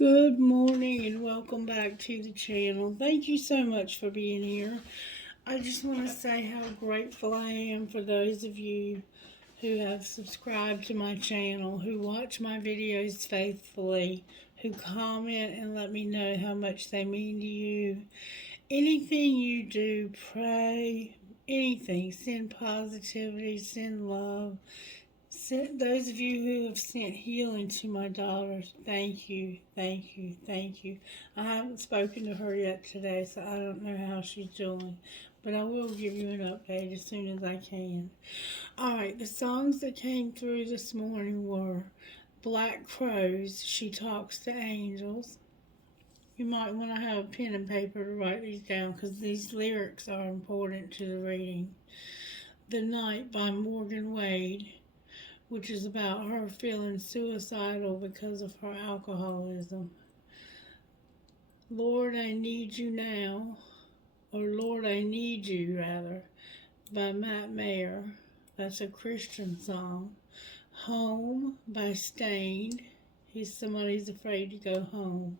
Good morning and welcome back to the channel. Thank you so much for being here. I just want to say how grateful I am for those of you who have subscribed to my channel, who watch my videos faithfully, who comment and let me know how much they mean to you. Anything you do, pray, anything, send positivity, send love. Those of you who have sent healing to my daughter, thank you, thank you, thank you. I haven't spoken to her yet today, so I don't know how she's doing, but I will give you an update as soon as I can. Alright, the songs that came through this morning were Black Crows, She Talks to Angels. You might want to have a pen and paper to write these down because these lyrics are important to the reading. The Night by Morgan Wade, which is about her feeling suicidal because of her alcoholism. Lord, I Need You Now, or Lord, I Need You, rather, by Matt Mayer. That's a Christian song. Home by Staind. He's somebody's afraid to go home.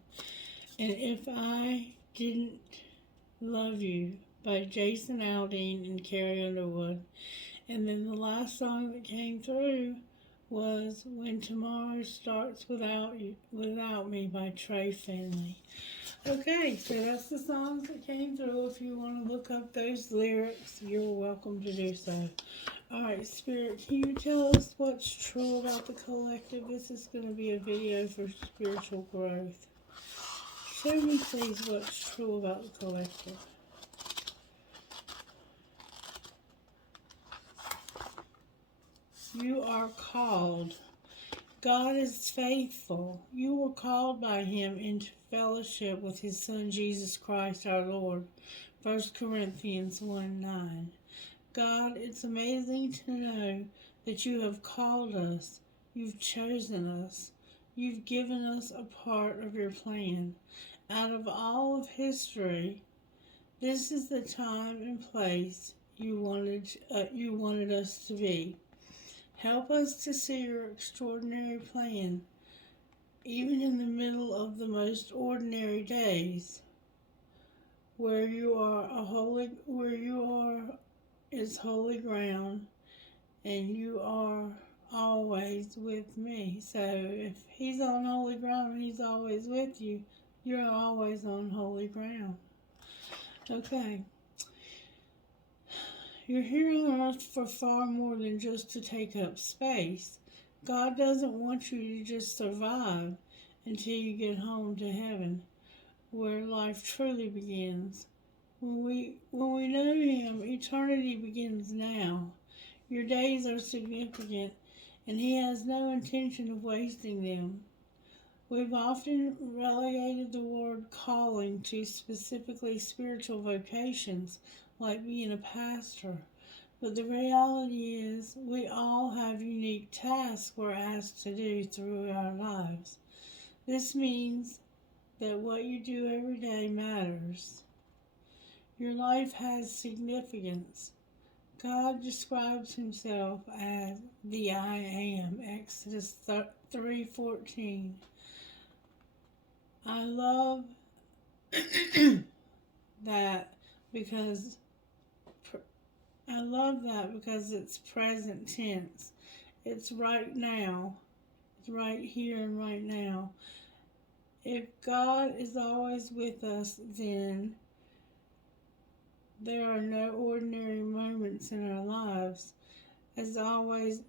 And If I Didn't Love You by Jason Aldean and Carrie Underwood. And then the last song that came through was When Tomorrow Starts Without Me by Trey Finley. Okay, so that's the songs that came through. If you want to look up those lyrics, you're welcome to do so. Alright, Spirit, can you tell us what's true about the collective? This is going to be a video for spiritual growth. Show me, please, what's true about the collective. You are called. God is faithful. You were called by Him into fellowship with His Son Jesus Christ our Lord. 1 Corinthians 1:9. God, it's amazing to know that you have called us. You've chosen us. You've given us a part of your plan. Out of all of history, this is the time and place you wanted us to be. Help us to see your extraordinary plan, even in the middle of the most ordinary days, where you are is holy ground, and you are always with me. So if He's on holy ground and He's always with you, you're always on holy ground. Okay. You're here on earth for far more than just to take up space. God doesn't want you to just survive until you get home to heaven, where life truly begins. When we know Him, eternity begins now. Your days are significant, and He has no intention of wasting them. We've often relegated the word calling to specifically spiritual vocations, like being a pastor. But the reality is, we all have unique tasks we're asked to do through our lives. This means that what you do every day matters. Your life has significance. God describes Himself as the I Am, Exodus 3:14. I love that because it's present tense. It's right now. It's right here and right now. If God is always with us, then there are no ordinary moments in our lives. As always,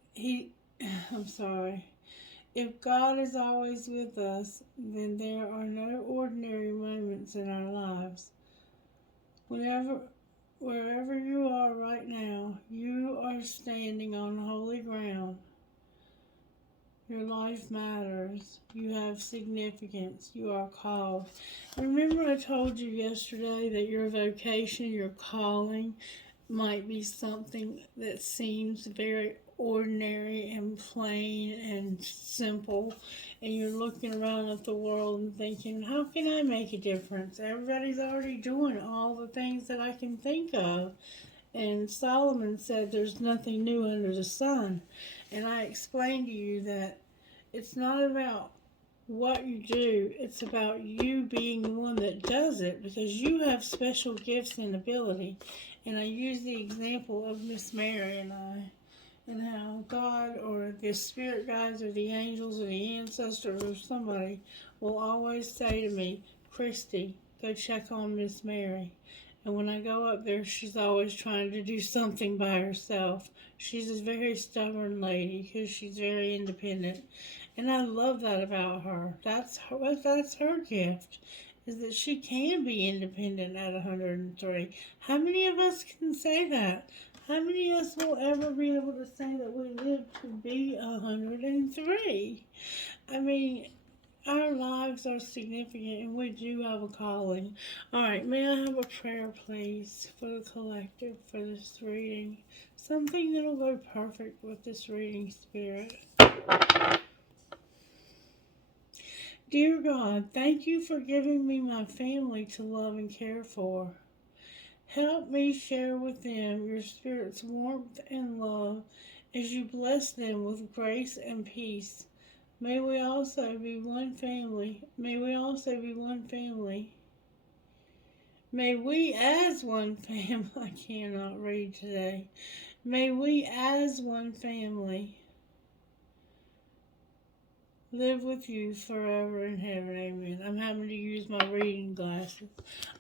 If God is always with us, then there are no ordinary moments in our lives. Wherever you are right now, you are standing on holy ground. Your life matters. You have significance. You are called. Remember I told you yesterday that your vocation, your calling, might be something that seems very ordinary and plain and simple, and you're looking around at the world and thinking, how can I make a difference? Everybody's already doing all the things that I can think of. And Solomon said there's nothing new under the sun. And I explained to you that it's not about what you do. It's about you being the one that does it, because you have special gifts and ability. And I use the example of Miss Mary and I, and how God or the spirit guides or the angels or the ancestors or somebody will always say to me, Christy, go check on Miss Mary. And when I go up there, she's always trying to do something by herself. She's a very stubborn lady because she's very independent. And I love that about her. That's her gift, is that she can be independent at 103. How many of us can say that? How many of us will ever be able to say that we live to be 103? I mean, our lives are significant and we do have a calling. All right, may I have a prayer, please, for the collective, for this reading? Something that'll go perfect with this reading, Spirit. Dear God, thank you for giving me my family to love and care for. Help me share with them your Spirit's warmth and love as you bless them with grace and peace. May we also be one family. May we also be one family. May we as one family, I cannot read today. May we as one family live with you forever in heaven. Amen. I'm having to use my reading glasses.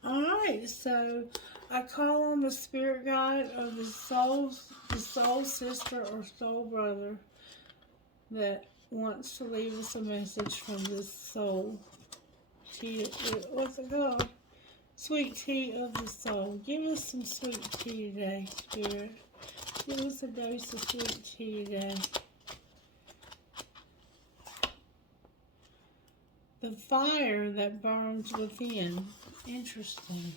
Alright, so I call on the spirit guide of the soul sister or soul brother that wants to leave us a message from this soul tea. What's it called? Sweet tea of the soul. Give us some sweet tea today, Spirit. Give us a dose of sweet tea today. The fire that burns within. Interesting.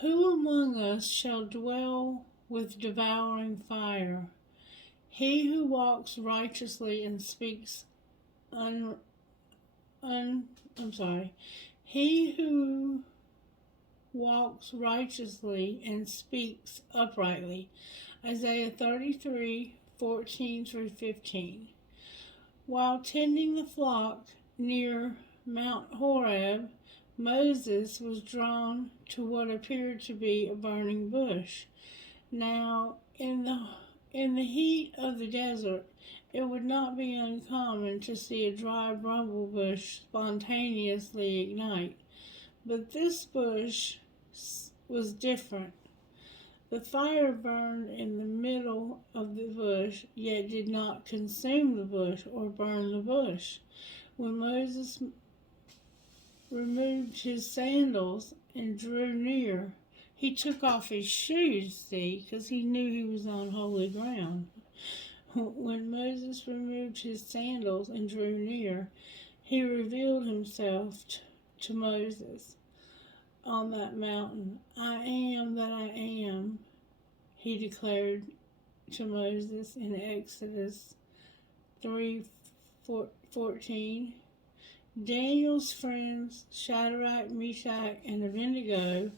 Who among us shall dwell with devouring fire? He who walks righteously and speaks He who walks righteously and speaks uprightly. Isaiah 33:14-15. While tending the flock near Mount Horeb, Moses was drawn to what appeared to be a burning bush. Now, in the heat of the desert, it would not be uncommon to see a dry bramble bush spontaneously ignite. But this bush was different. The fire burned in the middle of the bush, yet did not consume the bush or burn the bush. When Moses removed his sandals and drew near, he took off his shoes, see, because he knew he was on holy ground. When Moses removed his sandals and drew near, he revealed himself to Moses on that mountain. I am that I am, he declared to Moses in Exodus 3:14. Daniel's friends, Shadrach, Meshach, and Abednego,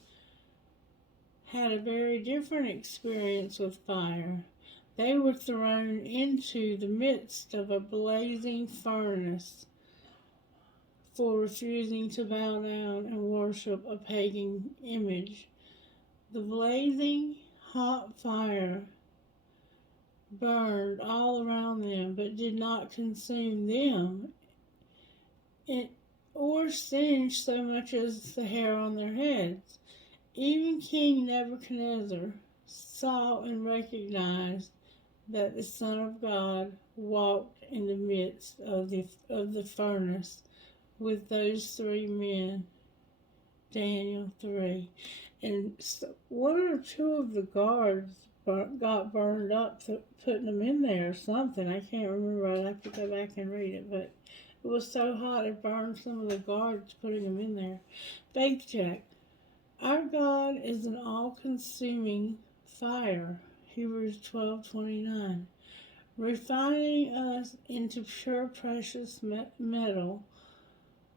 had a very different experience with fire. They were thrown into the midst of a blazing furnace for refusing to bow down and worship a pagan image. The blazing hot fire burned all around them, but did not consume them or singe so much as the hair on their heads. Even King Nebuchadnezzar saw and recognized that the Son of God walked in the midst of the furnace with those three men, Daniel 3. And one or two of the guards got burned up putting them in there or something. I can't remember. I'd have to go back and read it. But it was so hot it burned some of the guards putting them in there. Faith check. Our God is an all-consuming fire. Hebrews 12:29. Refining us into pure precious metal,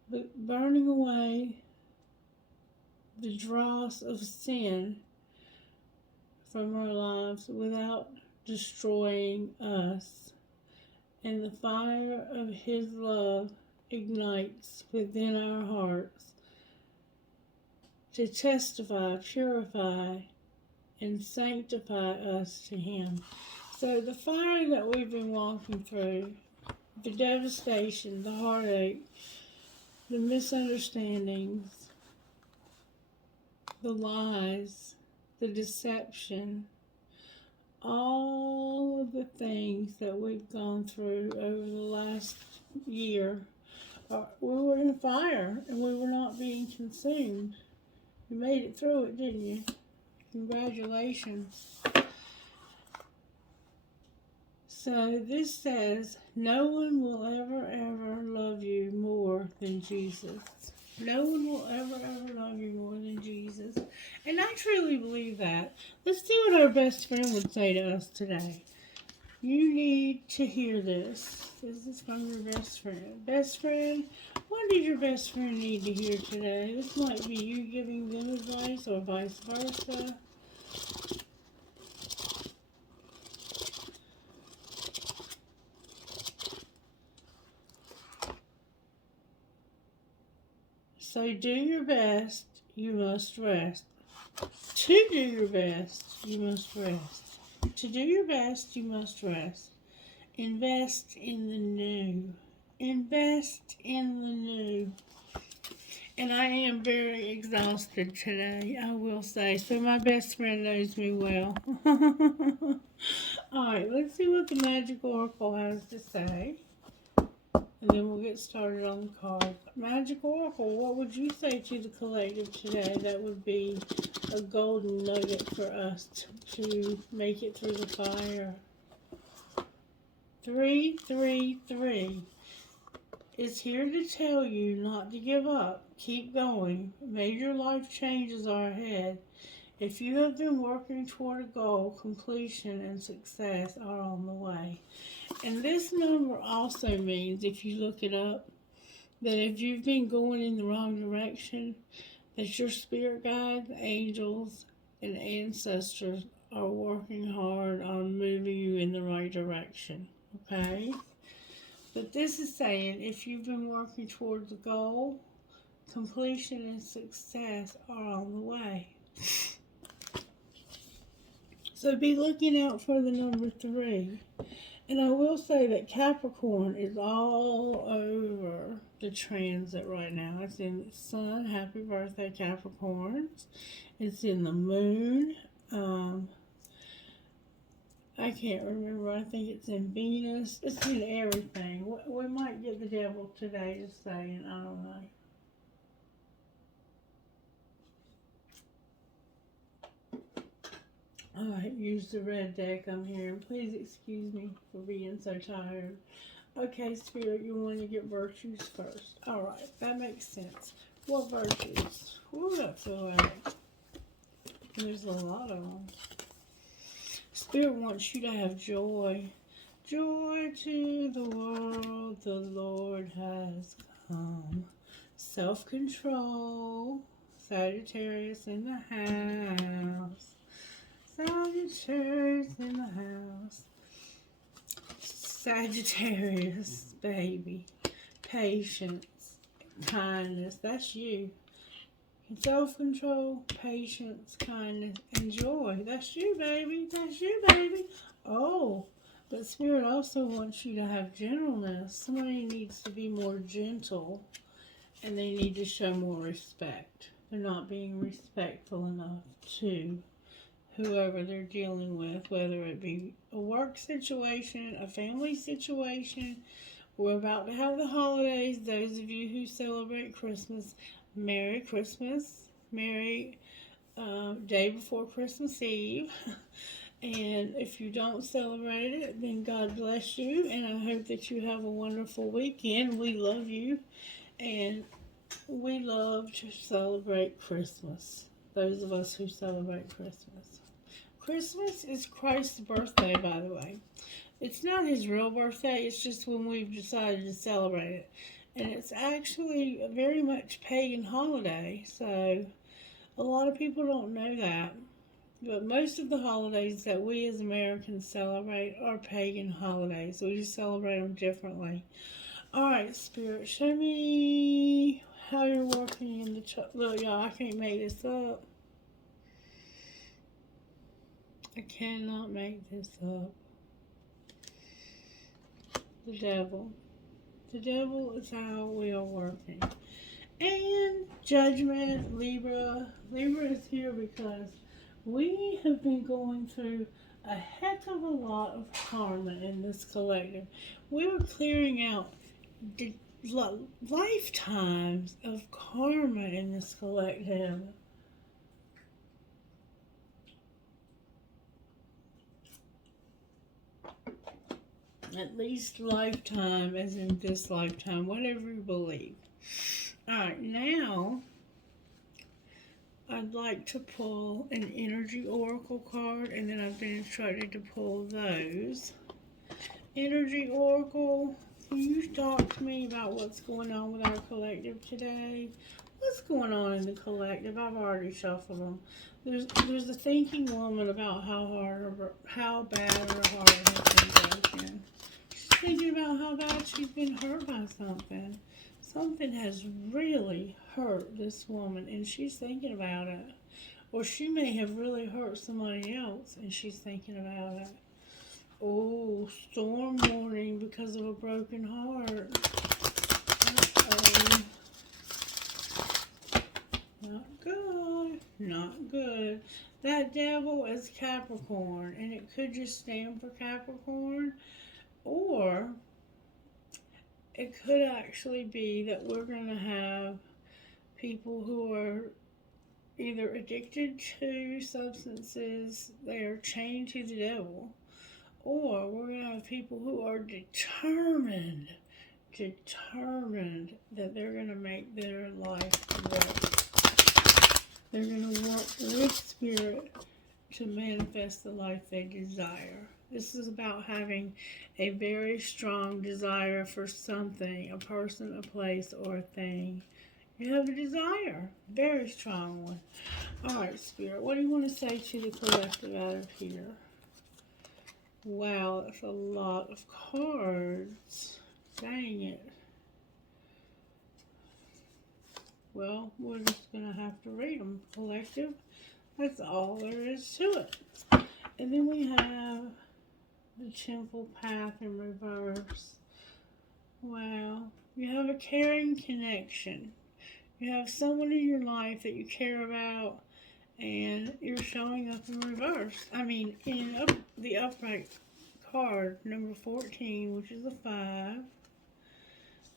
but burning away the dross of sin from our lives without destroying us. and the fire of His love ignites within our hearts to testify, purify, and sanctify us to Him. So the fire that we've been walking through, the devastation, the heartache, the misunderstandings, the lies, the deception, all of the things that we've gone through over the last year, we were in fire and we were not being consumed. You made it through it, didn't you? Congratulations. So this says, no one will ever love you more than Jesus. No one will ever love you more than Jesus. And I truly believe that. Let's see what our best friend would say to us today. You need to hear this. This is from your best friend. Best friend, what did your best friend need to hear today? This might be you giving them advice or vice versa. So do your best, you must rest. To do your best, you must rest. To do your best, you must rest. Invest in the new. Invest in the new. And I am very exhausted today, I will say. So my best friend knows me well. Alright, let's see what the Magic Oracle has to say. And then we'll get started on the card. Magic Oracle, what would you say to the collective today? That would be a golden nugget for us to make it through the fire. 333 is here to tell you not to give up. Keep going. Major life changes are ahead. If you have been working toward a goal, completion and success are on the way. And this number also means, if you look it up, that if you've been going in the wrong direction, that your spirit guides, angels, and ancestors are working hard on moving you in the right direction. Okay? But this is saying, if you've been working toward the goal, completion and success are on the way. So be looking out for the number 3. And I will say that Capricorn is all over the transit right now. It's in the sun. Happy birthday, Capricorns. It's in the moon. I can't remember. I think it's in Venus. It's in everything. We might get the devil today, just saying. I don't know. Alright, use the red deck I'm hearing. Please excuse me for being so tired. Okay, Spirit, you want to get virtues first. Alright, that makes sense. What virtues? Ooh, I feel like there's a lot of them. Spirit wants you to have joy. Joy to the world, the Lord has come. Self-control. Sagittarius in the house. Sagittarius in the house. Sagittarius, baby. Patience, kindness, that's you. Self-control, patience, kindness, and joy. That's you, baby. That's you, baby. Oh, but Spirit also wants you to have gentleness. Somebody needs to be more gentle, and they need to show more respect. They're not being respectful enough to whoever they're dealing with, whether it be a work situation, a family situation. We're about to have the holidays. Those of you who celebrate Christmas, Merry Christmas. Merry day before Christmas Eve. And if you don't celebrate it, then God bless you. And I hope that you have a wonderful weekend. We love you. And we love to celebrate Christmas. Those of us who celebrate Christmas. Christmas is Christ's birthday, by the way. It's not his real birthday. It's just when we've decided to celebrate it. And it's actually a very much pagan holiday. So a lot of people don't know that. But most of the holidays that we as Americans celebrate are pagan holidays. We just celebrate them differently. Alright, Spirit, show me how you're working in the look, y'all, I can't make this up. I cannot make this up. The devil. The devil is how we are working. And Judgment, Libra. Libra is here because we have been going through a heck of a lot of karma in this collective. We were clearing out lifetimes of karma in this collective. At least lifetime, as in this lifetime, whatever you believe. Alright, now I'd like to pull an energy oracle card, and then I've been instructed to pull those. Energy oracle, can you talk to me about what's going on with our collective today? What's going on in the collective? I've already shuffled them. There's a thinking woman about how bad her heart has been broken. She's thinking about how bad she's been hurt by something. Something has really hurt this woman, and she's thinking about it. Or she may have really hurt somebody else, and she's thinking about it. Oh, storm warning because of a broken heart. Uh-oh. Not good. Not good. That devil is Capricorn, and it could just stand for Capricorn, or it could actually be that we're going to have people who are either addicted to substances, they are chained to the devil, or we're going to have people who are determined that they're going to make their life work. They're going to work with Spirit to manifest the life they desire. This is about having a very strong desire for something, a person, a place, or a thing. You have a desire, very strong one. Alright, Spirit, what do you want to say to the collective out of here? Wow, that's a lot of cards. Dang it. Well, we're just going to have to read them, collective. That's all there is to it. And then we have the Temple Path in reverse. Wow. You have a caring connection. You have someone in your life that you care about, and you're showing up in reverse. I mean, in the upright card, number 14, which is a 5,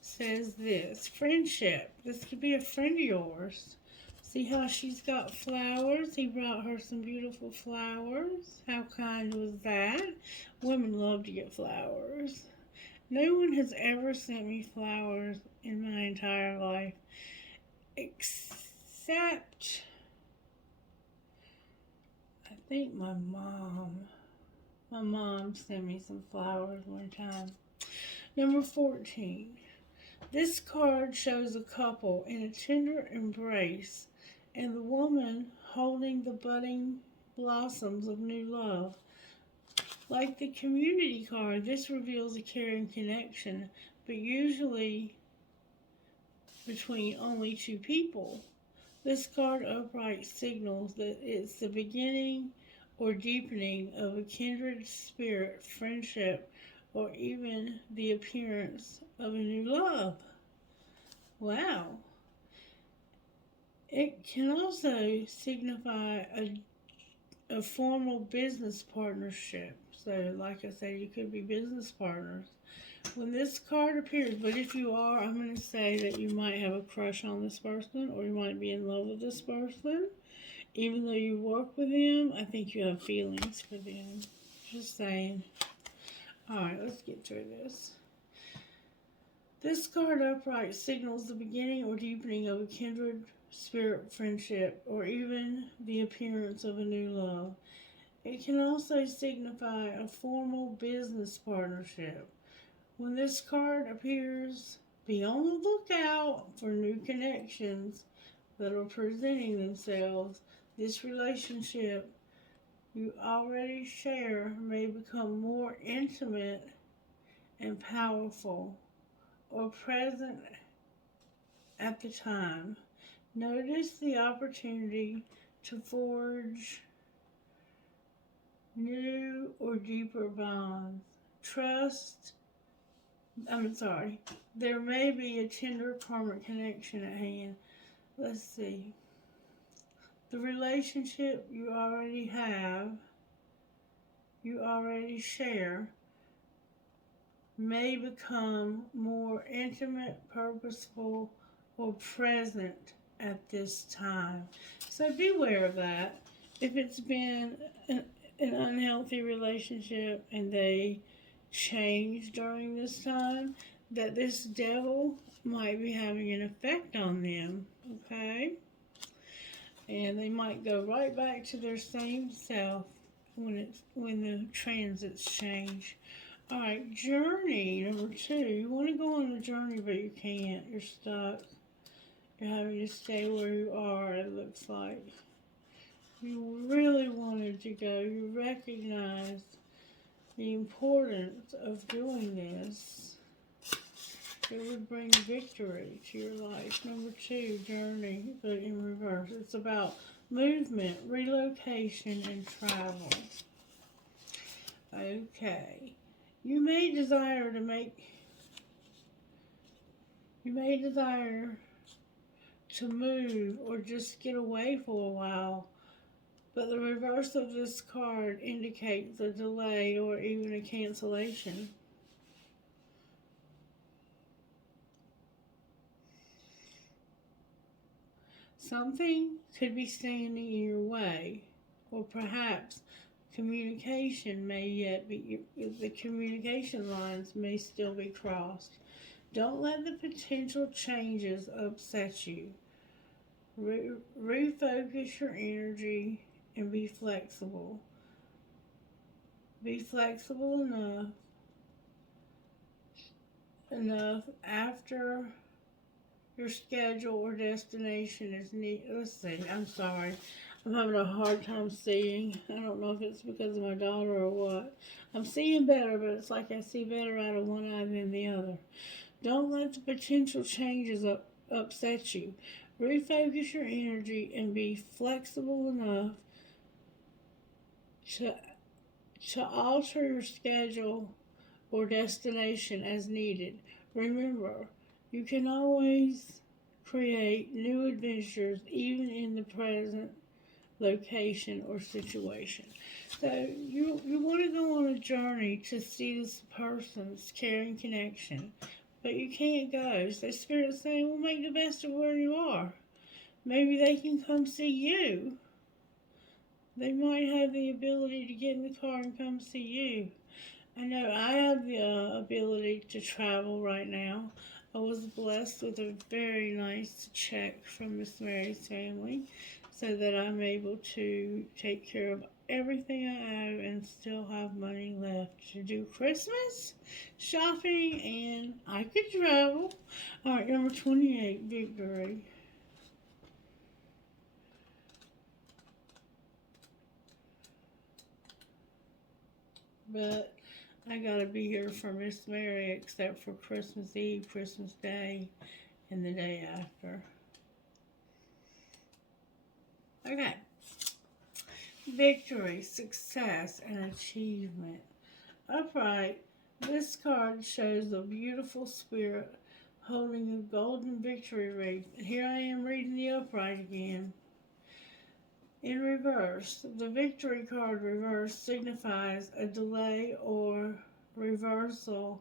says this. Friendship. This could be a friend of yours. See how she's got flowers? He brought her some beautiful flowers. How kind was that? Women love to get flowers. No one has ever sent me flowers in my entire life, except, I think my mom. My mom sent me some flowers one time. Number 14. This card shows a couple in a tender embrace, and the woman holding the budding blossoms of new love. Like the community card, this reveals a caring connection, but usually between only two people. This card upright signals that it's the beginning or deepening of a kindred spirit, friendship, or even the appearance of a new love. Wow. It can also signify a formal business partnership. So, like I said, you could be business partners. When this card appears, but if you are, I'm going to say that you might have a crush on this person, or you might be in love with this person. Even though you work with them, I think you have feelings for them. Just saying. Alright, let's get through this. This card upright signals the beginning or deepening of a kindred spirit friendship, or even the appearance of a new love. It can also signify a formal business partnership. When this card appears, be on the lookout for new connections that are presenting themselves. This relationship you already share may become more intimate and powerful or present at the time. Notice the opportunity to forge new or deeper bonds. Trust, I'm sorry, there may be a tender karmic connection at hand. Let's see. The relationship you already have, you already share, may become more intimate, purposeful, or present at this time. So beware of that. If it's been an unhealthy relationship and they change during this time, that this devil might be having an effect on them, okay? And they might go right back to their same self when the transits change. All right, journey number 2. You want to go on a journey, but you can't. You're stuck. You're having to stay where you are, it looks like. You really wanted to go. You recognize the importance of doing this. It would bring victory to your life. Number 2, journey, but in reverse. It's about movement, relocation, and travel. Okay. You may desire to move or just get away for a while, but the reverse of this card indicates a delay or even a cancellation. Something could be standing in your way, or perhaps communication may yet be, the communication lines may still be crossed. Don't let the potential changes upset you. Refocus your energy and be flexible. Be flexible enough after your schedule or destination is neat. Let's see, I'm sorry. I'm having a hard time seeing. I don't know if it's because of my daughter or what. I'm seeing better, but it's like I see better out of one eye than the other. Don't let the potential changes upset you. Refocus your energy and be flexible enough to alter your schedule or destination as needed. Remember, you can always create new adventures even in the present location or situation. So you want to go on a journey to see this person's caring connection, but you can't go. So Spirit's saying, well, make the best of where you are. Maybe they can come see you. They might have the ability to get in the car and come see you. I know I have the ability to travel right now. I was blessed with a very nice check from Miss Mary's family so that I'm able to take care of everything I owe and still have money left to do Christmas shopping, and I could travel. All right, number 28, victory. But I gotta be here for Miss Mary except for Christmas Eve, Christmas Day, and the day after. Okay. Victory, success, and achievement. Upright, this card shows a beautiful spirit holding a golden victory wreath. Here I am reading the upright again. In reverse, the victory card reverse signifies a delay or reversal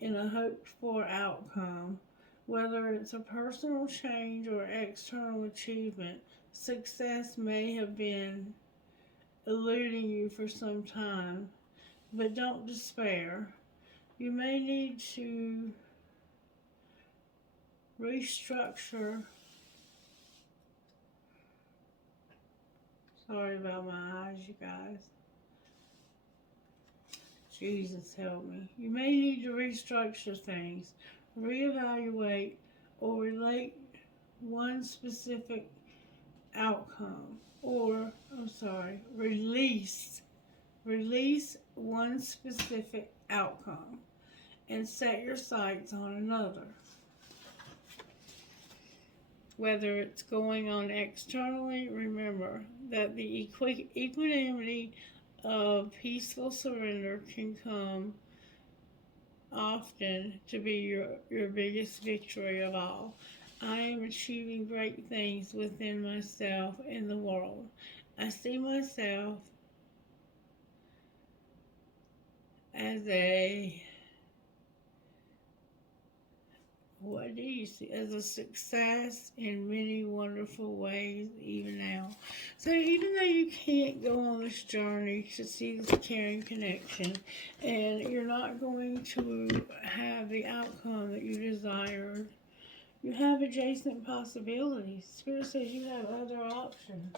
in a hoped for outcome. Whether it's a personal change or external achievement, success may have been eluding you for some time, but don't despair. You may need to restructure. Sorry about my eyes, you guys. Jesus help me. You may need to restructure things, reevaluate, or relate one specific outcome. or, I'm sorry, release one specific outcome and set your sights on another. Whether it's going on externally, remember that the equanimity of peaceful surrender can come often to be your biggest victory of all. I am achieving great things within myself and the world. I see myself as a what do you see as a success in many wonderful ways even now. So even though you can't go on this journey to see this caring connection and you're not going to have the outcome that you desired, you have adjacent possibilities. Spirit says you have other options.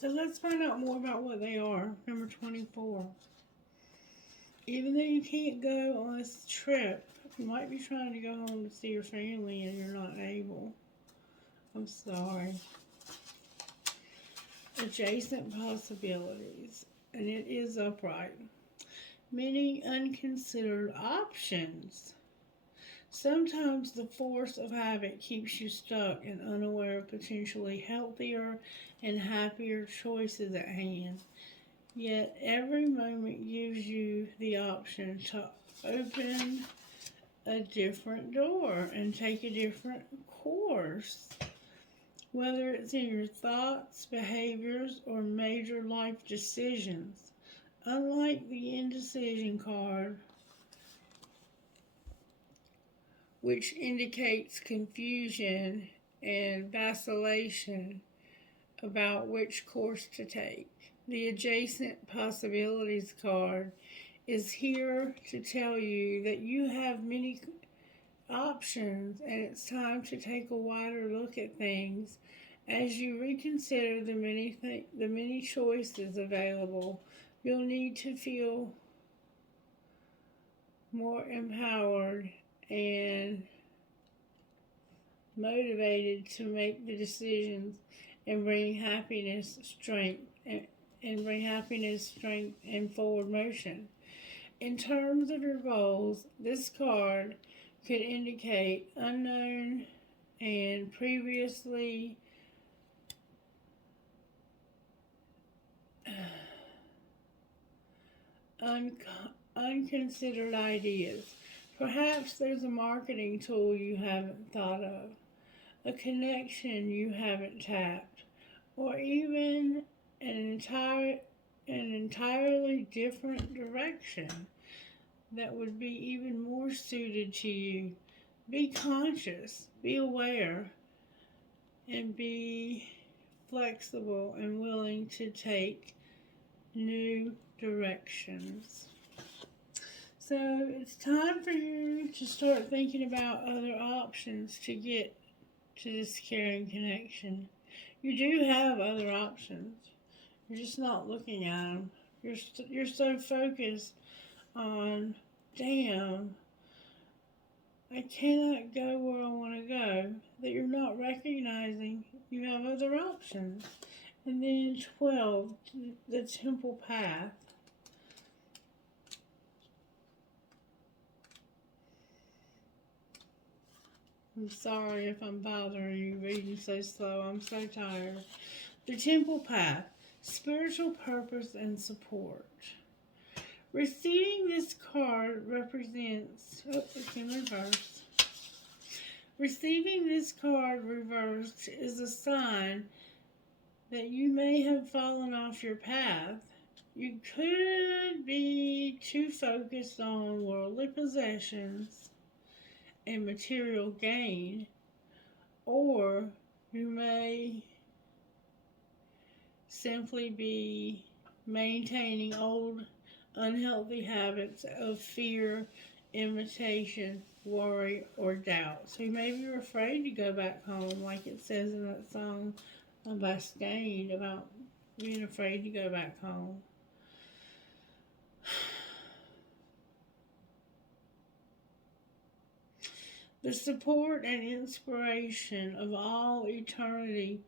So let's find out more about what they are. Number 24. Even though you can't go on this trip, you might be trying to go home to see your family and you're not able. I'm sorry. Adjacent possibilities. And it is upright. Many unconsidered options. Sometimes the force of habit keeps you stuck and unaware of potentially healthier and happier choices at hand. Yet every moment gives you the option to open a different door and take a different course. Whether it's in your thoughts, behaviors, or major life decisions. Unlike the indecision card, which indicates confusion and vacillation about which course to take. The adjacent possibilities card is here to tell you that you have many options and it's time to take a wider look at things as you reconsider the many choices available. You'll need to feel more empowered and motivated to make the decisions and bring happiness, strength, and forward motion. In terms of your goals, this card could indicate unknown and previously unconsidered ideas. Perhaps there's a marketing tool you haven't thought of, a connection you haven't tapped, or even an entirely different direction that would be even more suited to you. Be conscious, be aware, and be flexible and willing to take new directions. So it's time for you to start thinking about other options to get to this caring connection. You do have other options. You're just not looking at them. You're so focused on, damn, I cannot go where I want to go, that you're not recognizing you have other options. And then 12, the temple path. I'm sorry if I'm bothering you reading so slow. I'm so tired. The temple path, spiritual purpose and support. Receiving this card represents, it's in reverse. Receiving this card reversed is a sign that you may have fallen off your path. You could be too focused on worldly possessions and material gain, or you may simply be maintaining old unhealthy habits of fear, imitation, worry, or doubt. So maybe you're afraid to go back home, like it says in that song by Staind about being afraid to go back home. The support and inspiration of all eternity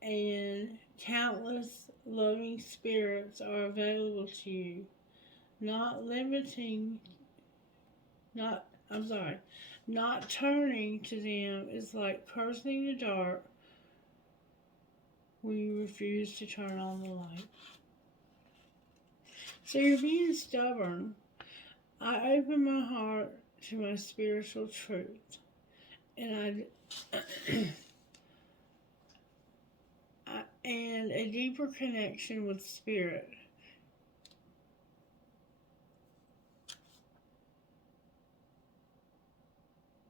and countless loving spirits are available to you. Not limiting, not, I'm sorry, not turning to them is like cursing the dark when you refuse to turn on the light. So you're being stubborn. I open my heart to my spiritual truth, and and a deeper connection with spirit.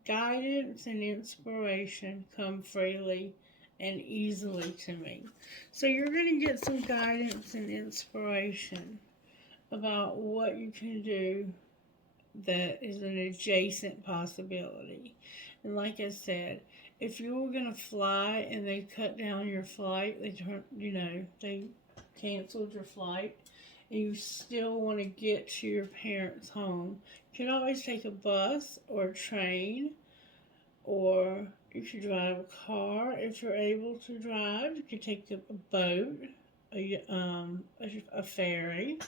Guidance and inspiration come freely and easily to me. So you're going to get some guidance and inspiration about what you can do that is an adjacent possibility. And like I said, if you were going to fly and they cut down your flight, they canceled your flight, and you still want to get to your parents' home, you can always take a bus or a train, or you could drive a car if you're able to drive. You could take a boat, a ferry.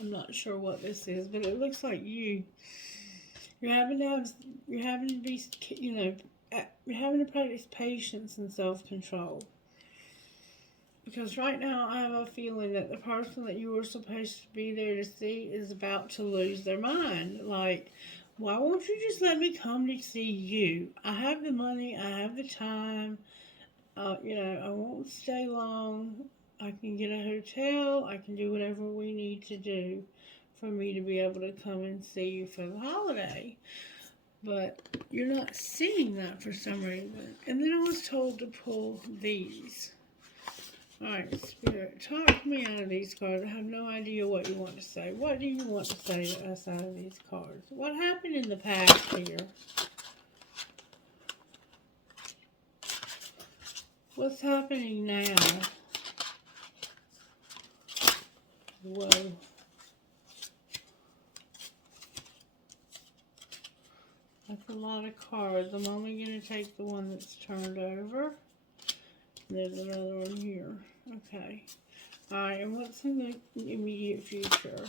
I'm not sure what this is, but it looks like you're having to be, you're having to practice patience and self-control. Because right now I have a feeling that the person that you were supposed to be there to see is about to lose their mind. Like, why won't you just let me come to see you? I have the money, I have the time, I won't stay long. I can get a hotel. I can do whatever we need to do for me to be able to come and see you for the holiday. But you're not seeing that for some reason. And then I was told to pull these. Alright, Spirit, talk me out of these cards. I have no idea what you want to say. What do you want to say to us out of these cards? What happened in the past here? What's happening now? Whoa. That's a lot of cards. I'm only going to take the one that's turned over. There's another one here. Okay. Alright, and what's in the immediate future?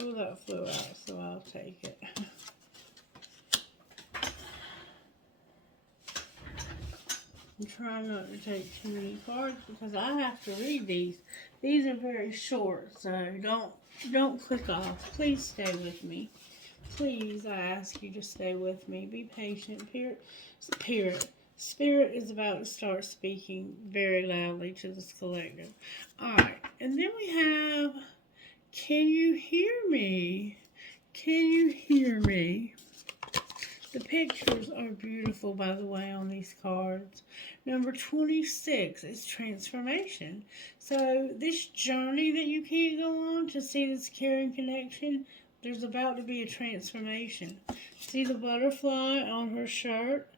Oh, that flew out, so I'll take it. I'm trying not to take too many cards because I have to read these. These are very short, so don't click off. Please stay with me. Please, I ask you to stay with me. Be patient. Spirit is about to start speaking very loudly to this collective. Alright, and then we have, can you hear me? Can you hear me? The pictures are beautiful, by the way, on these cards. Number 26 is transformation. So this journey that you can't go on to see this caring connection, there's about to be a transformation. See the butterfly on her shirt?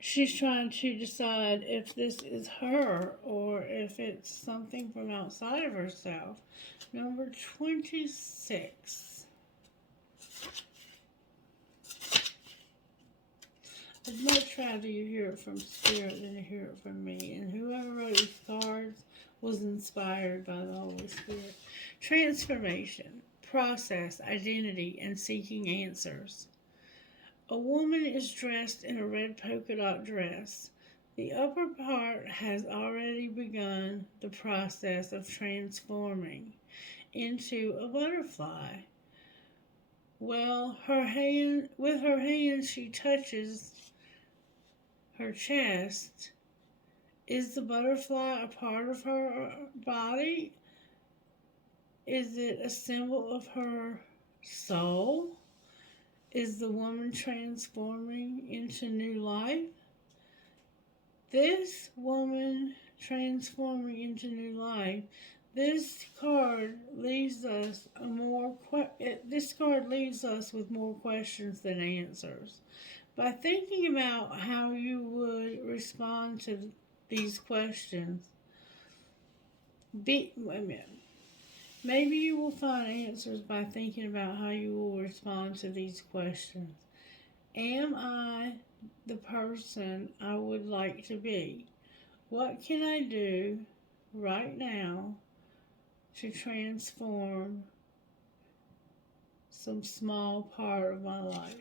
She's trying to decide if this is her or if it's something from outside of herself. Number 26. I'd much rather you hear it from Spirit than to hear it from me. And whoever wrote these cards was inspired by the Holy Spirit. Transformation, process, identity, and seeking answers. A woman is dressed in a red polka dot dress. The upper part has already begun the process of transforming into a butterfly. Well, with her hand she touches her chest. Is the butterfly a part of her body? Is it a symbol of her soul? Is the woman transforming into new life? This woman transforming into new life, this card leaves us with more questions than answers. By thinking about how you would respond to these questions, Wait a minute. Maybe you will find answers by thinking about how you will respond to these questions. Am I the person I would like to be? What can I do right now to transform some small part of my life?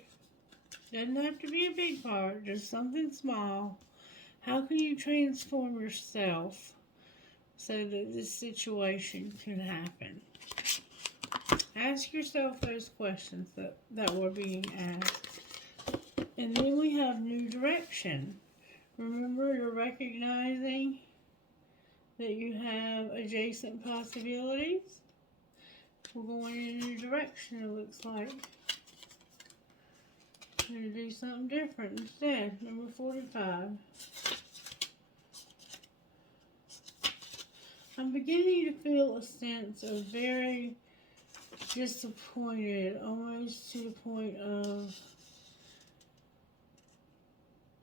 Doesn't have to be a big part, just something small. How can you transform yourself so that this situation can happen? Ask yourself those questions that were being asked. And then we have new direction. Remember, you're recognizing that you have adjacent possibilities. We're going in a new direction, it looks like. We're going to do something different instead. Number 45. I'm beginning to feel a sense of very disappointed, almost to the point of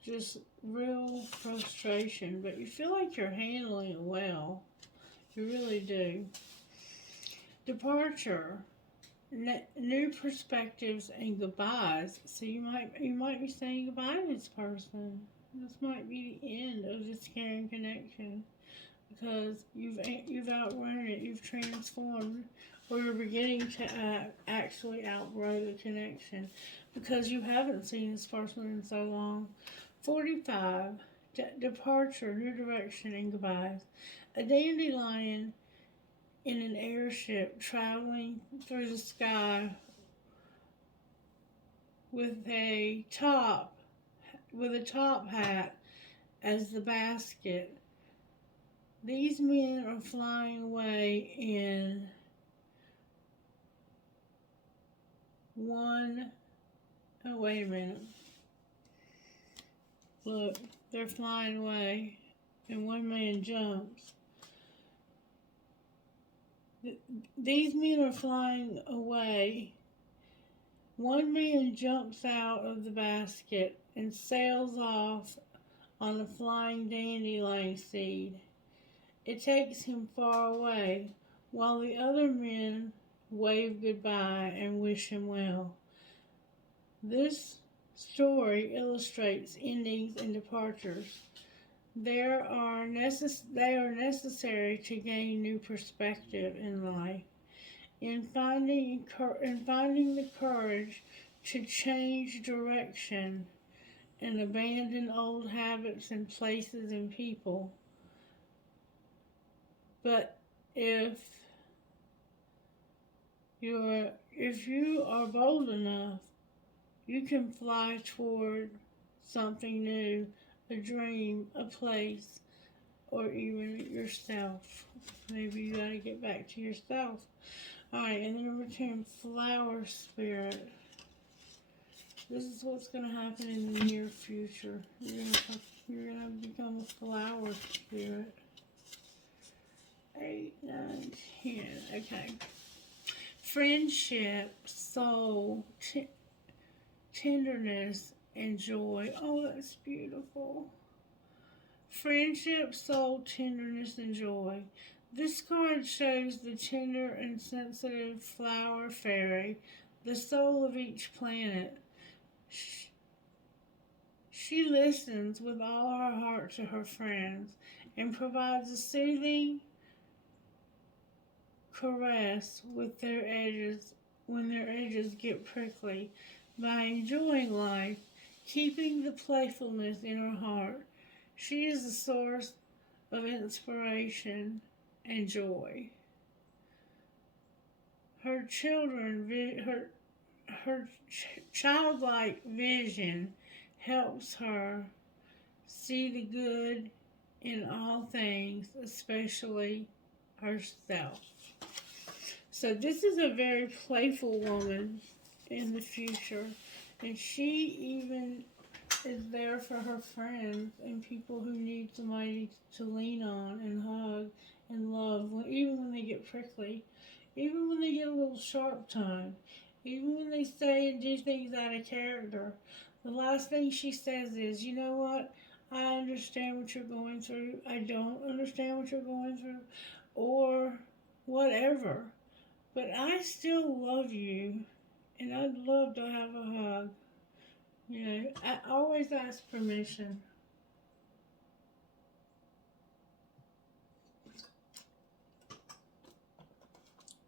just real frustration, but you feel like you're handling it well. You really do. Departure, new perspectives, and goodbyes. So you might be saying goodbye to this person. This might be the end of this caring connection because you've outrun it. You've transformed, or you're beginning to actually outgrow the connection because you haven't seen this person in so long. 45. Departure, new direction, and goodbyes. A dandelion in an airship traveling through the sky with a top hat as the basket. These men are flying away in one. Oh, wait a minute. Look, they're flying away, and one man jumps. These men are flying away. One man jumps out of the basket and sails off on a flying dandelion seed. It takes him far away, while the other men wave goodbye and wish him well. This story illustrates endings and departures. They are necessary to gain new perspective in life. In finding the courage to change direction and abandon old habits and places and people. But if you are bold enough, you can fly toward something new, a dream, a place, or even yourself. Maybe you gotta get back to yourself. Alright, and then number 10, flower spirit. This is what's gonna happen in the near future. You're gonna become a flower spirit. 8, 9, 10. Okay. Friendship, soul, tenderness, and joy. Oh, that's beautiful. Friendship, soul, tenderness, and joy. This card shows the tender and sensitive flower fairy, the soul of each planet. She listens with all her heart to her friends and provides a soothing caress with their edges when their edges get prickly. By enjoying life, keeping the playfulness in her heart, she is the source of inspiration and joy. Her childlike vision helps her see the good in all things, especially herself. So this is a very playful woman in the future, and she even is there for her friends and people who need somebody to lean on and hug and love, even when they get prickly, even when they get a little sharp tongue, even when they say and do things out of character. The last thing she says is, you know what? I understand what you're going through. I don't understand what you're going through, or whatever. But I still love you, and I'd love to have a hug. You know, I always ask permission.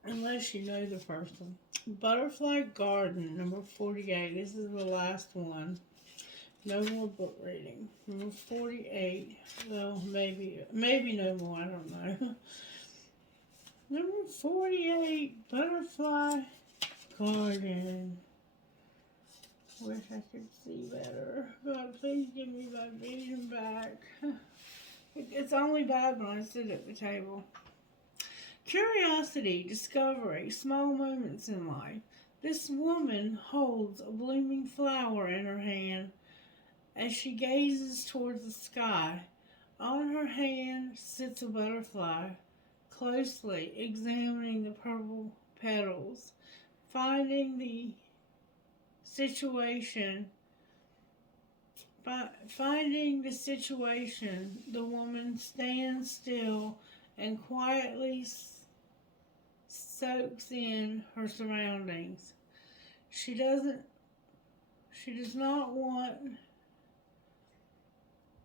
Unless you know the person. Butterfly Garden, number 48. This is the last one. No more book reading. Number 48. Well, maybe no more. I don't know. Number 48, Butterfly Garden. Wish I could see better. God, please give me my vision back. It's only bad when I sit at the table. Curiosity, discovery, small moments in life. This woman holds a blooming flower in her hand as she gazes towards the sky. On her hand sits a butterfly, closely examining the purple petals. Finding the situation, the woman stands still and quietly soaks in her surroundings. She does not want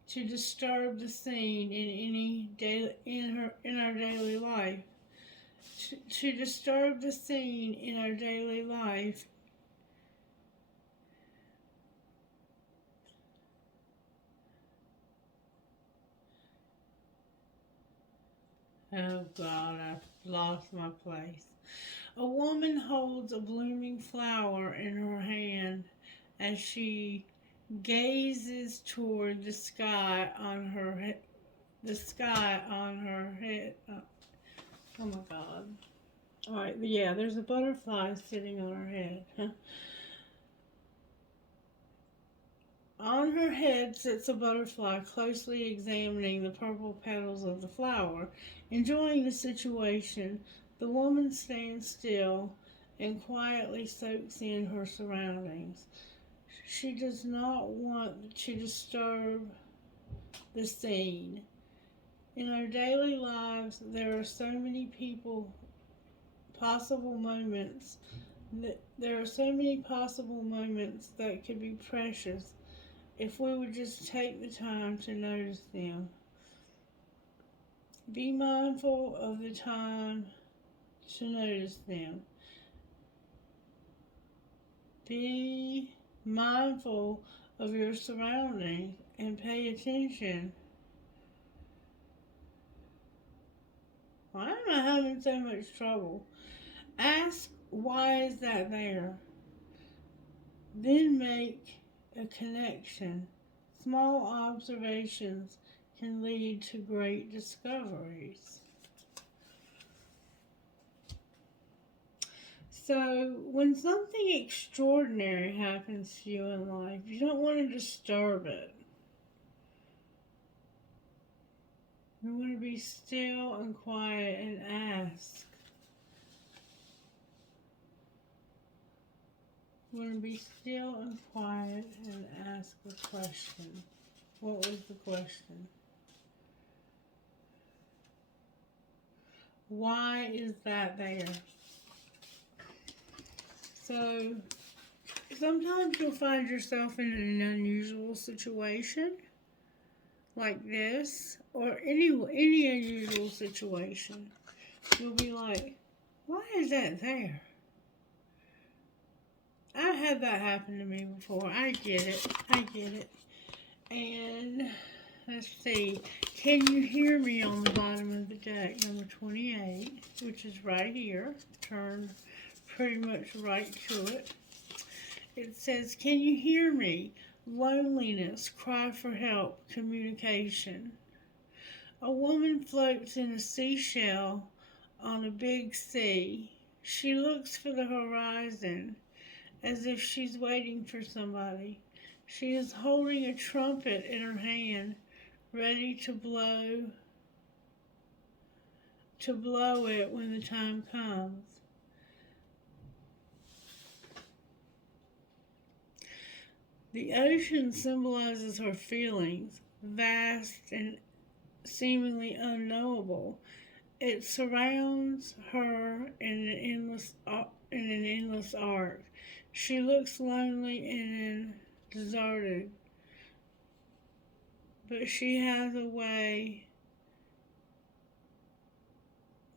to disturb the scene in our daily life. To disturb the scene in our daily life Oh God, I've lost my place. A woman holds a blooming flower in her hand as she gazes toward the sky on her head. Oh my God. All right, yeah, there's a butterfly sitting on her head. On her head sits a butterfly, closely examining the purple petals of the flower. Enjoying the situation, the woman stands still and quietly soaks in her surroundings. She does not want to disturb the scene. In our daily lives, there are so many possible moments. There are so many possible moments that could be precious if we would just take the time to notice them. Be mindful of the time to notice them. Be mindful of your surroundings and pay attention. Why am I having so much trouble? Ask, why is that there? Then make a connection. Small observations can lead to great discoveries. So, when something extraordinary happens to you in life, you don't want to disturb it. You want to be still and quiet and ask. You want to be still and quiet and ask a question. What was the question? Why is that there? So, sometimes you'll find yourself in an unusual situation like this, or any unusual situation. You'll be like, why is that there? I've had that happen to me before. I get it. And let's see. Can you hear me on the bottom of the deck? Number 28, which is right here. Turn pretty much right to it. It says, can you hear me? Loneliness, cry for help, communication. A woman floats in a seashell on a big sea. She looks for the horizon as if she's waiting for somebody. She is holding a trumpet in her hand, ready to blow it when the time comes. The ocean symbolizes her feelings, vast and seemingly unknowable, It surrounds her in an endless arc. She looks lonely and deserted, but she has a way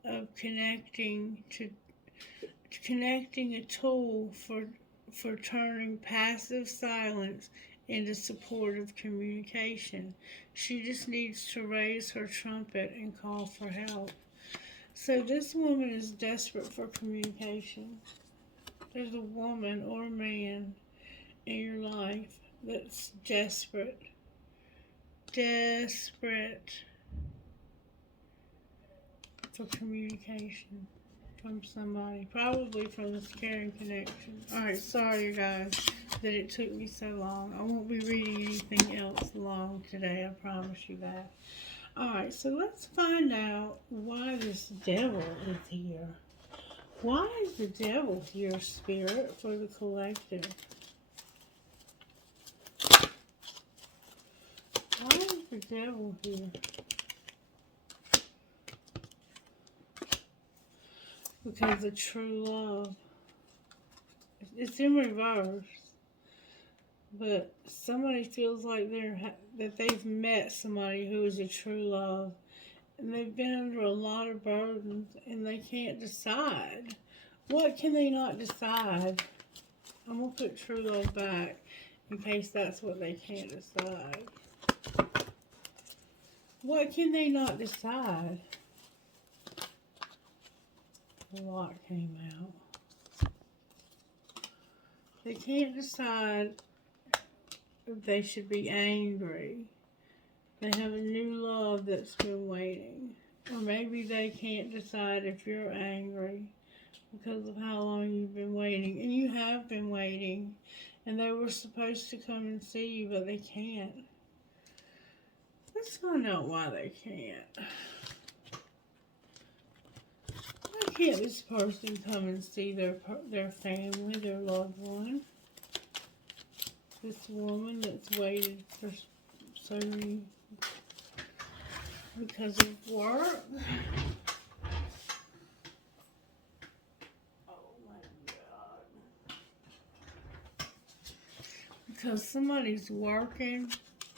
of connecting a tool for turning passive silence into supportive communication. She just needs to raise her trumpet and call for help. So this woman is desperate for communication. There's a woman or a man in your life that's desperate for communication from somebody, probably from this caring connection. Alright, sorry guys that it took me so long. I won't be reading anything else long today, I promise you that. Alright, so let's find out why this devil is here. Why is the devil here, Spirit, for the collective? Why is the devil here? Because of true love. It's in reverse. But somebody feels like that they've met somebody who is a true love. And they've been under a lot of burdens and they can't decide. What can they not decide? I'm going to put true love back in case that's what they can't decide. What can they not decide? A lot came out. They can't decide if they should be angry. They have a new love that's been waiting. Or maybe they can't decide if you're angry because of how long you've been waiting. And you have been waiting. And they were supposed to come and see you, but they can't. Let's find out why they can't. Why can't this person come and see their family, their loved one? This woman that's waited for so many, because of work. Oh my God. Because somebody's working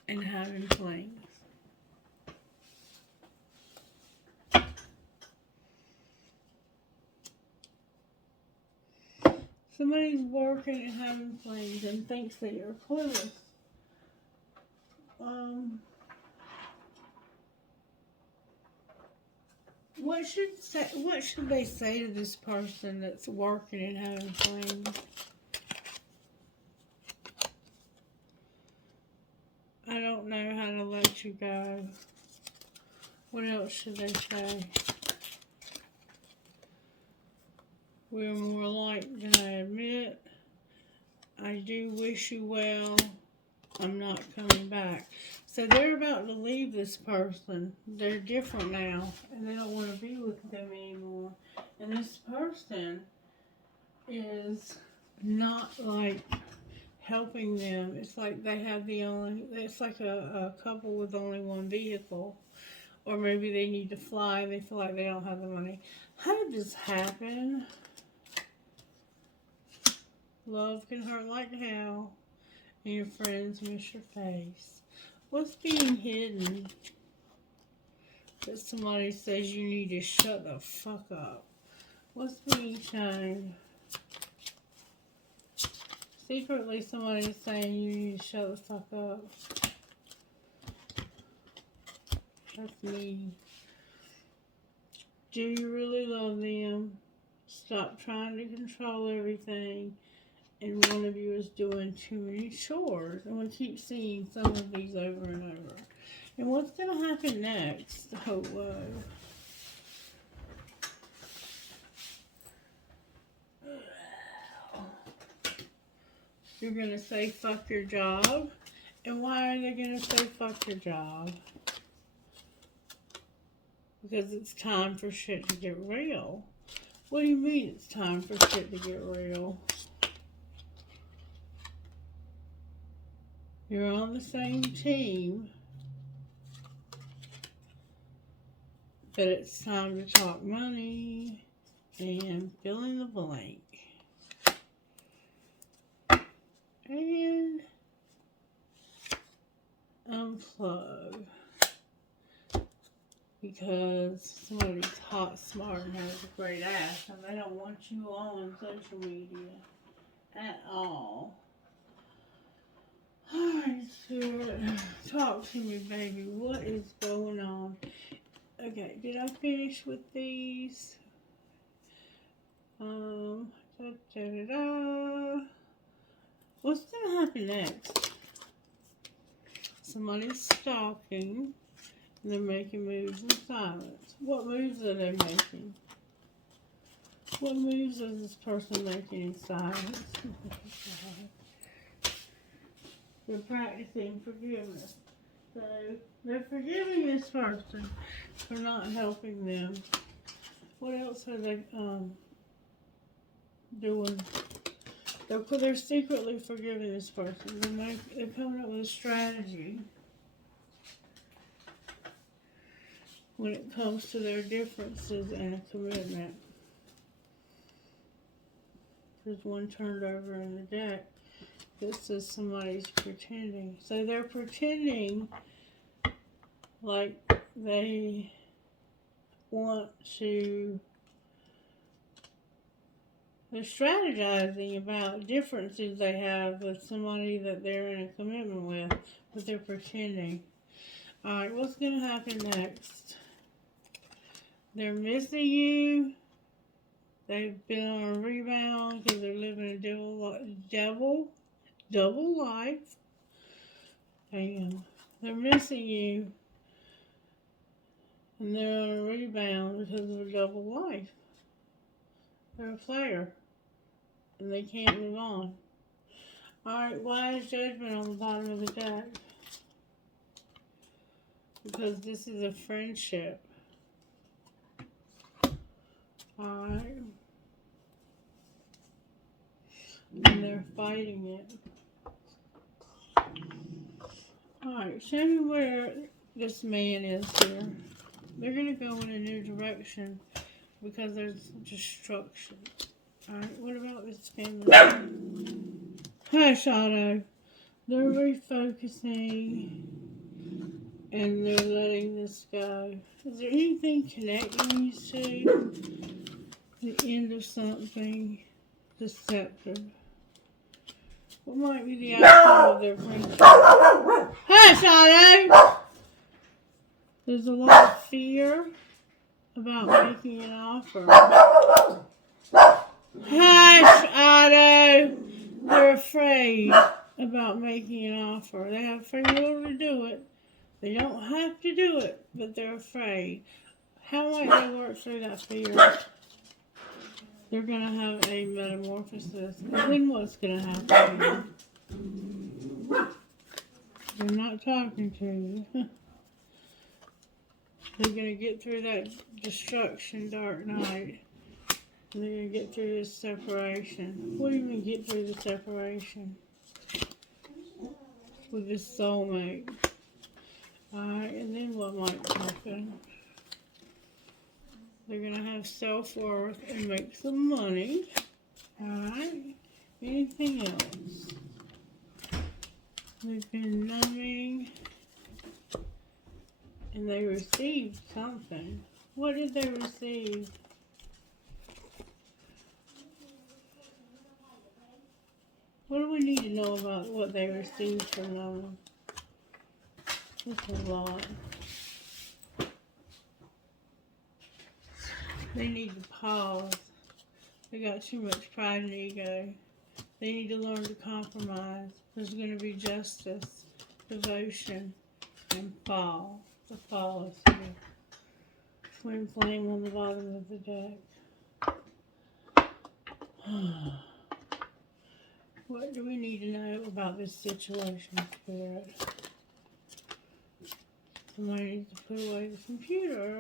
and having flings. Somebody's working and having flings and thinks that you're clueless. What should they say to this person that's working and having flings? I don't know how to let you go. What else should they say? We're more alike than I admit. I do wish you well. I'm not coming back. So they're about to leave this person. They're different now. And they don't want to be with them anymore. And this person is not like helping them. It's like they have it's like a couple with only one vehicle. Or maybe they need to fly and they feel like they don't have the money. How did this happen? Love can hurt like hell. And your friends miss your face. What's being hidden? That somebody says you need to shut the fuck up. What's being shown? Secretly somebody's saying you need to shut the fuck up. That's me. Do you really love them? Stop trying to control everything. And one of you is doing too many chores. I'm going to keep seeing some of these over and over. And what's going to happen next? Oh, whoa. You're going to say fuck your job. And why are they going to say fuck your job? Because it's time for shit to get real. What do you mean it's time for shit to get real? You're on the same team. that it's time to talk money and fill in the blank. And unplug. Because somebody's hot, smart, and has a great ass, and they don't want you on social media at all. Alright, Stuart, talk to me, baby. What is going on? Okay, did I finish with these? What's gonna happen next? Somebody's stalking. They're making moves in silence. What moves are they making? What moves is this person making in silence? They're practicing forgiveness. So they're forgiving this person for not helping them. What else are they doing? They're secretly forgiving this person. They're coming up with a strategy when it comes to their differences and a commitment. There's one turned over in the deck that says somebody's pretending. So they're pretending like they want to. They're strategizing about differences they have with somebody that they're in a commitment with, but they're pretending. Alright, what's going to happen next? They're missing you. They've been on a rebound because they're living a double life. And they're missing you. And they're on a rebound because of a double life. They're a player. And they can't move on. Alright, why is Judgment on the bottom of the deck? Because this is a friendship. Alright. And they're fighting it. Alright, show me where this man is here. They're going to go in a new direction because there's destruction. Alright, what about this family? Hush, Otto. They're refocusing and they're letting this go. Is there anything connecting these two? The end of something deceptive. What might be the outcome of their friendship? Hush, Otto! There's a lot of fear about making an offer. Hush, Otto! They're afraid about making an offer. They have free will to do it. They don't have to do it, but they're afraid. How might they work through that fear? They're going to have a metamorphosis. And then what's going to happen to you? They're not talking to you. They're going to get through that destruction, dark night. And they're going to get through this separation. What do you mean get through the separation? With this soulmate. Alright, and then what might happen? They're going to have self-worth and make some money. Alright. Anything else? They've been numbing. And they received something. What did they receive? What do we need to know about what they received from numbing? That's a lot. They need to pause. They got too much pride and ego. They need to learn to compromise. There's going to be justice, devotion, and fall. The fall is here. Twin flame on the bottom of the deck. What do we need to know about this situation, Spirit? Somebody needs to put away the computer.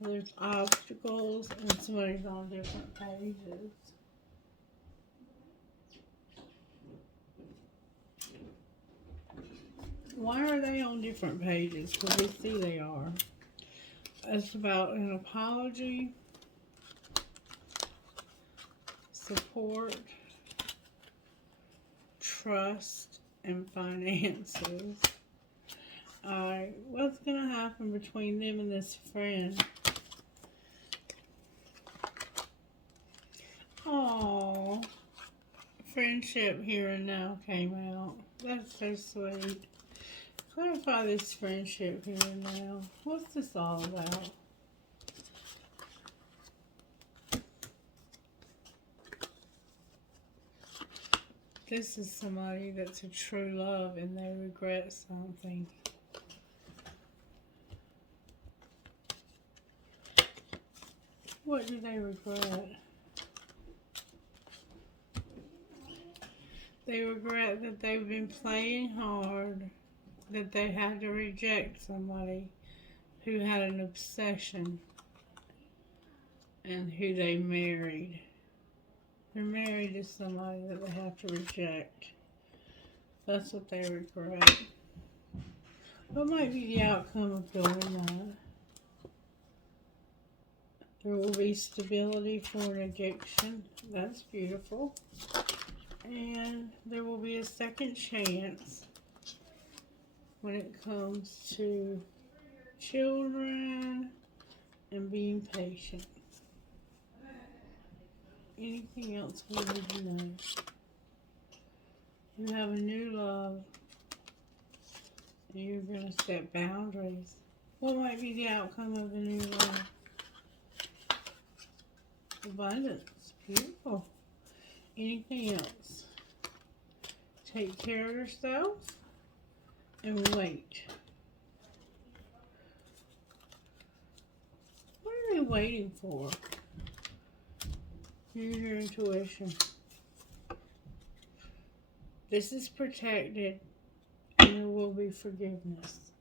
There's obstacles and somebody's on different pages. Why are they on different pages? Because we see they are. It's about an apology, support, trust, and finances. Alright, what's going to happen between them and this friend? Oh, friendship here and now came out. That's so sweet. Clarify this friendship here and now. What's this all about? This is somebody that's a true love and they regret something. What do they regret? They regret that they've been playing hard, that they had to reject somebody who had an obsession and who they married. They're married to somebody that they have to reject. That's what they regret. What might be the outcome of doing that? There will be stability for an addiction. That's beautiful. And there will be a second chance when it comes to children and being patient. Anything else we need to know? You have a new love. And you're going to set boundaries. What might be the outcome of the new love? Abundance. Beautiful. Anything else? Take care of yourself and wait. What are they waiting for? Use your intuition. This is protected and there will be forgiveness.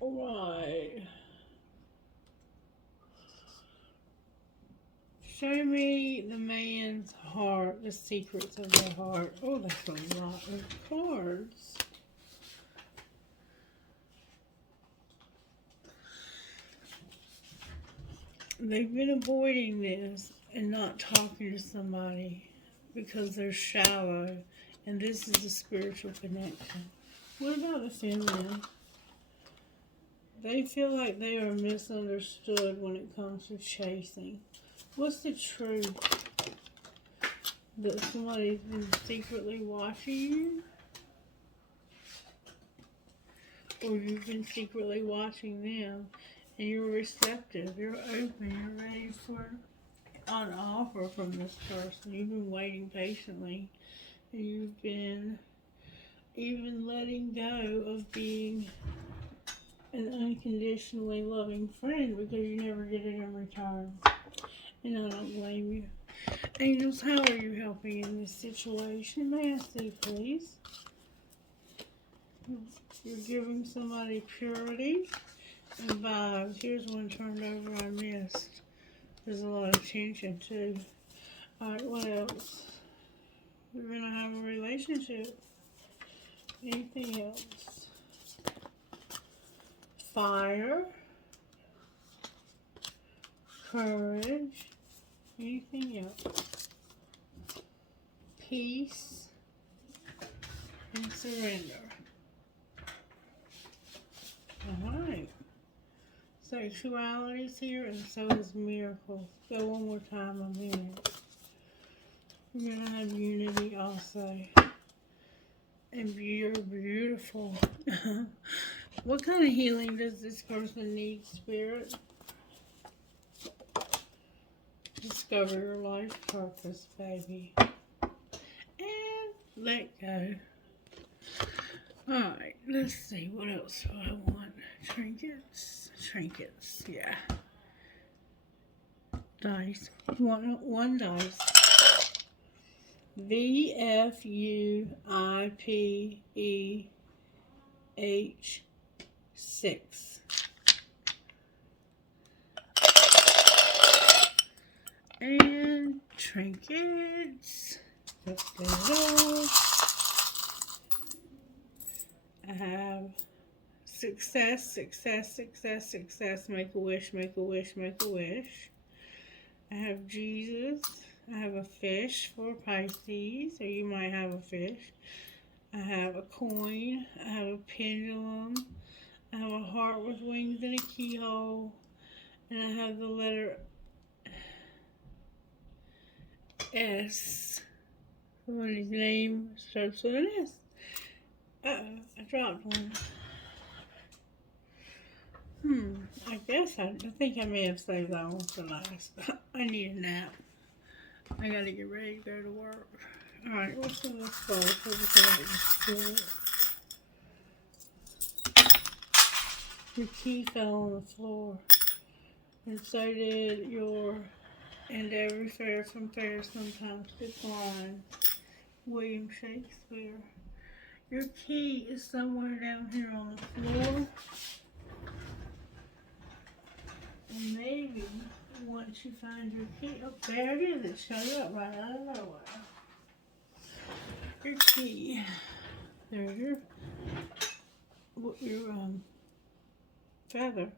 Alright. Show me the man's heart, the secrets of their heart. Oh, that's a lot of cards. They've been avoiding this and not talking to somebody because they're shallow, and this is a spiritual connection. What about the feminine? They feel like they are misunderstood when it comes to chasing. What's the truth? That somebody's been secretly watching you? Or you've been secretly watching them and you're receptive, you're open, you're ready for an offer from this person. You've been waiting patiently. And you've been even letting go of being an unconditionally loving friend because you never get it in return. And I don't blame you. Angels, how are you helping in this situation? May I see, please? You're giving somebody purity and vibes. Here's one turned over I missed. There's a lot of tension, too. Alright, what else? We're going to have a relationship. Anything else? Fire. Courage. Anything else? Peace and surrender. Alright. Sexuality's here and so is miracles. Go one more time a minute. We're going to have unity also. And you're beautiful. What kind of healing does this person need, Spirit? Discover your life purpose, baby. And let go. Alright, let's see. What else do I want? Trinkets. Trinkets, yeah. Dice. One dice. VFUIPEH6. And trinkets. Let's get it all. I have success, success, success, success. Make a wish, make a wish, make a wish. I have Jesus. I have a fish for Pisces, or you might have a fish. I have a coin. I have a pendulum. I have a heart with wings and a keyhole. And I have the letter S. Somebody's name starts with an S. Uh-oh, I dropped one. I guess I think I may have saved that one for last. I need a nap. I gotta get ready to go to work. Alright, what's in this bowl? Your key fell on the floor. And so did your "and every fair from fair sometimes decline." William Shakespeare. Your key is somewhere down here on the floor. And maybe once you find your key, oh, there it is. It showed up right out of nowhere. Your key. There's your feather.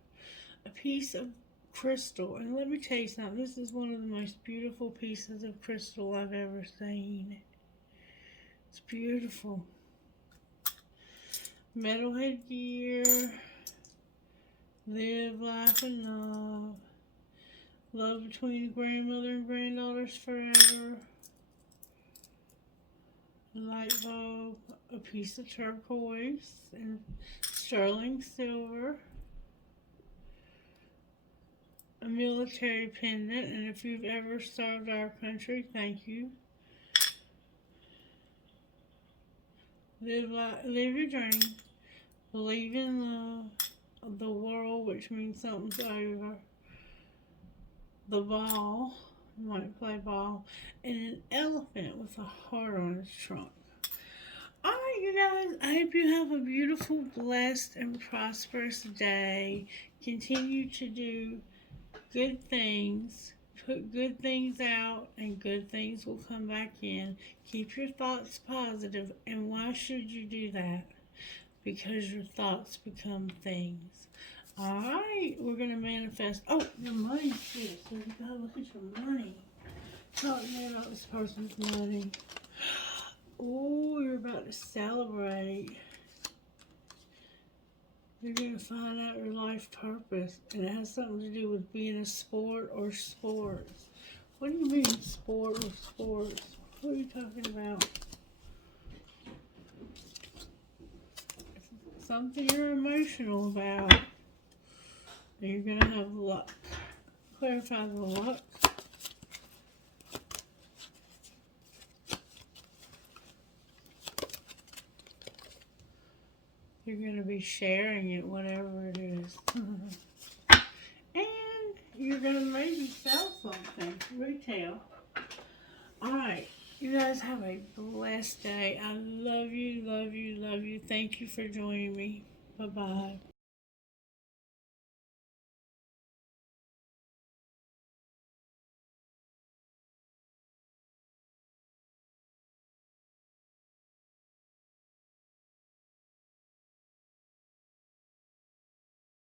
A piece of crystal. And let me tell you something. This is one of the most beautiful pieces of crystal I've ever seen. It's beautiful. Metal headgear. Live, laugh, and love. Love between grandmother and granddaughters forever. A light bulb. A piece of turquoise and sterling silver. A military pendant, and if you've ever served our country, thank you. Live your dream. Believe in love. The world, which means something's over. The ball, you might play ball, and an elephant with a heart on its trunk. Alright, you guys, I hope you have a beautiful, blessed, and prosperous day. Continue to do good things. Put good things out, and good things will come back in. Keep your thoughts positive, and why should you do that? Because your thoughts become things. Alright, we're going to manifest. Oh, your money's here, so you gotta look at your money. Talk to me about this person's money. Oh, you're about to celebrate. You're going to find out your life purpose, and it has something to do with being a sport or sports. What do you mean, sport or sports? What are you talking about? Something you're emotional about. And you're going to have luck. Clarify the luck. You're going to be sharing it, whatever it is. And you're going to maybe sell something. Retail. Alright. You guys have a blessed day. I love you, love you, love you. Thank you for joining me. Bye-bye.